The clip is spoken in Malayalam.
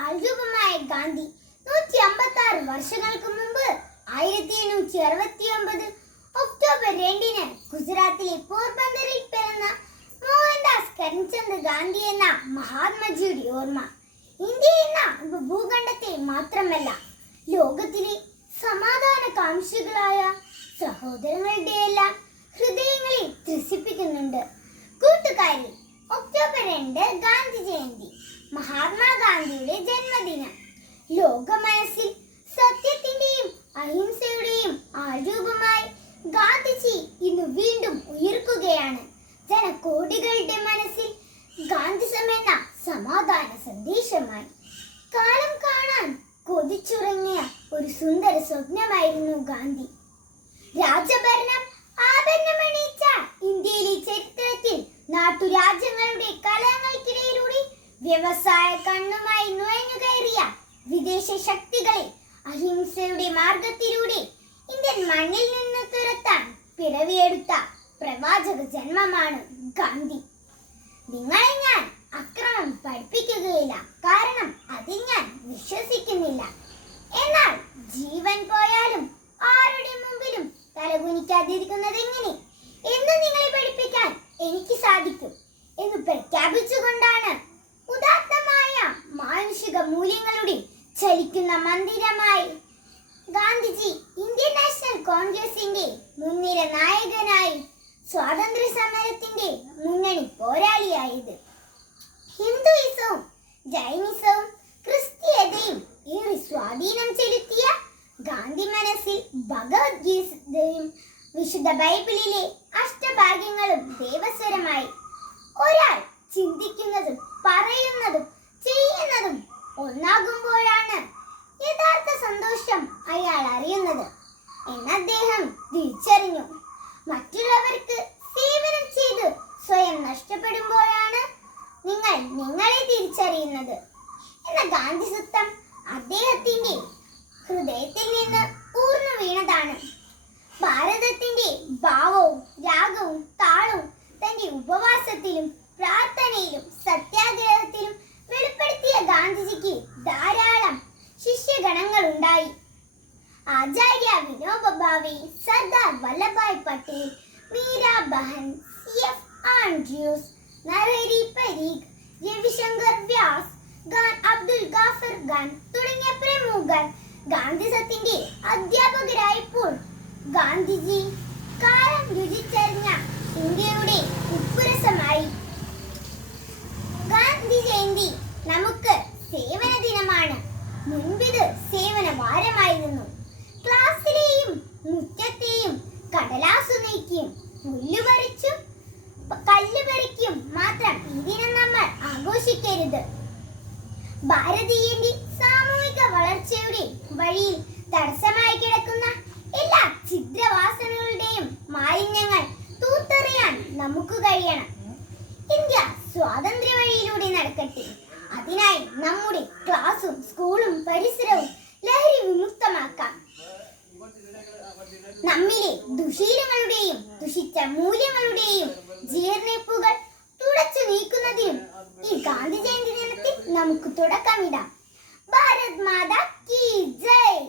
ആൾരൂപമായ ഗാന്ധി 156 വർഷങ്ങൾക്ക് മുമ്പ് 1869 ഒക്ടോബർ 2 ഗുജറാത്തിലെ പോർബന്ദറിൽ പിറന്ന മോഹൻദാസ് കരംചന്ദ് ഗാന്ധി എന്ന മഹാത്മജിയുടെ ഓർമ്മ ഇന്ത്യ എന്ന ഭൂഖണ്ഡത്തെ മാത്രമല്ല ലോകത്തിലെ സമാധാന കാംക്ഷികളായ സഹോദരങ്ങളുടെയെല്ലാം ഹൃദയങ്ങളെ ത്രസിപ്പിക്കുന്നുണ്ട്. കൂട്ടുകാരി, ഒക്ടോബർ 2 ഗാന്ധി ജയന്തി, മഹാത്മാഗാന്ധിയുടെ ജന്മദിനം. ലോക മനസ്സിൽ സത്യത്തിന്റെയും അഹിംസയുടെയും ആരൂപമായി ഗാന്ധിജി ഇന്ന് വീണ്ടും ഉയർക്കുകയാണ്. ജനകോടികളുടെ മനസ്സിൽ ഗാന്ധിസം എന്ന സമാധാന സന്ദേശമായി. കാലം കാണാൻ കൊതിച്ചുറങ്ങിയ ഒരു സുന്ദര സ്വപ്നമായിരുന്നു ഗാന്ധി. രാജഭരണം ആഭരണമണിയിച്ച ഇന്ത്യയിലെ ചരിത്രത്തിൽ നാട്ടുരാജ്യങ്ങളുടെ കലഹങ്ങൾക്കിടയിലൂടെ വ്യവസായ കണ്ണുമായി നുഴഞ്ഞു കയറിയ വിദേശ ശക്തികളെ അഹിംസയുടെ മാർഗത്തിലൂടെ ഇന്ത്യൻ മണ്ണിൽ നിന്ന് തുരത്താൻ പിറവിയെടുത്ത പ്രവാചക ജന്മമാണ് ഗാന്ധി. നിങ്ങളെ ഞാൻ അക്രമം പഠിപ്പിക്കുകയില്ല, കാരണം അതിൽ ഞാൻ വിശ്വസിക്കുന്നില്ല. എന്നാൽ ജീവൻ പോയാലും ആരുടെ മുമ്പിലും തലകുനിക്കാതിരിക്കുന്നത് എങ്ങനെ എന്ന് നിങ്ങളെ പഠിപ്പിക്കാൻ എനിക്ക് സാധിക്കും എന്ന് പ്രഖ്യാപിച്ചുകൊണ്ടാണ് ഉദാത്തമായ മാനുഷിക മൂല്യങ്ങളുടെ ചലിക്കുന്ന മന്ദിരമായി ഗാന്ധിജി ഇന്ത്യൻ നാഷണൽ കോൺഗ്രസിന്റെ മുൻനിര നായകനായി സ്വാതന്ത്ര്യ സമരത്തിന്റെ മുന്നണി പോരാളിയായത്. ഹിന്ദുയിസവും ജൈനിസവും ക്രിസ്തീയതയും ഏറെ സ്വാധീനം ചെലുത്തിയ ഗാന്ധി മനസ്സിൽ ഭഗവത്ഗീതയും വിശുദ്ധ ബൈബിളിലെ അഷ്ടഭാഗ്യങ്ങളും ദേവസ്വരമായി. ഒരാൾ ചിന്തിക്കുന്നതും പറയുന്നതും ചെയ്യുന്നതും ഒന്നാകുമ്പോഴാണ് യഥാർത്ഥ സന്തോഷം അയാൾ അറിയുന്നത് എന്ന് അദ്ദേഹം തിരിച്ചറിഞ്ഞു. മറ്റുള്ളവർക്ക് സേവനം ചെയ്ത് സ്വയം നഷ്ടപ്പെടുമ്പോഴാണ് നിങ്ങൾ നിങ്ങളെ തിരിച്ചറിയുന്നത് എന്ന ഗാന്ധി സൂത്രം അദ്ദേഹത്തിന്റെ ഹൃദയത്തിൽ നിന്ന് ഊർന്നു വീണതാണ്. ഭാരതത്തിന്റെ ഭാവവും രാഗവും താളവും തന്റെ ഉപവാസത്തിലും പ്രാർത്ഥനയിലും സത്യാഗ്രഹത്തിലും വെളിപ്പെടുത്തിയ ഗാന്ധിജിക്ക് ധാരാളം ശിഷ്യഗണങ്ങൾ ഉണ്ടായി. ആചാര്യ വിനോബ ഭാവെ, സർദാർ വല്ലഭായ് പട്ടേൽ, മീരാ ബഹൻ, CF ആൻഡ്രൂസ്, നരഹരി പരീഖ്, രവിശങ്കർ വ്യാസ്, ഖാൻ അബ്ദുൽ ഗാഫർ ഖാൻ തുടങ്ങിയ പ്രമുഖർ ഗാന്ധിസത്തിന്റെ അധ്യാപകരായപ്പോൾ ഗാന്ധിജി കാലം രുചിച്ചറിഞ്ഞ ഇന്ത്യയുടെ ഉപ്പുരസമായി. ഗാന്ധി ജയന്തി നമുക്ക് സേവന ദിനമാണ്. മുൻപിത് സേവന വാരമായിരുന്നു. ക്ലാസ്സിലെയും മുറ്റത്തെയും കടലാസു നീക്കിയും പുല്ലുപറിച്ചും കല്ലുപറിക്കും മാത്രം ഈ ദിനം നമ്മൾ ആഘോഷിക്കരുത്. ഭാരതീയന്റെ സാമൂഹിക വളർച്ചയുടെ വഴിയിൽ തടസ്സമായി കിടക്കുന്ന എല്ലാ ഛിദ്രവാസനകളുടെയും മാലിന്യങ്ങൾ തൂത്തെറിയാൻ നമുക്ക് കഴിയണം. ഇന്ത്യ സ്വാതന്ത്ര്യ വഴിയിലൂടെ നടക്കട്ടെ. അതിനായി നമ്മുടെ ക്ലാസും സ്കൂളും പരിസരവും ലഹരി വിമുക്തമാക്കാം. നമ്മിലെ ദുശീലങ്ങളുടെയും ദുഷിച്ച മൂല്യങ്ങളുടെയും ജീർണിപ്പുകൾ തുടച്ചു നീക്കുന്നതിനും ഈ ഗാന്ധി ജയന്തി ദിനത്തിൽ നമുക്ക് തുടക്കമിടാം. ഭാരത് മാതാ കി ജയ്.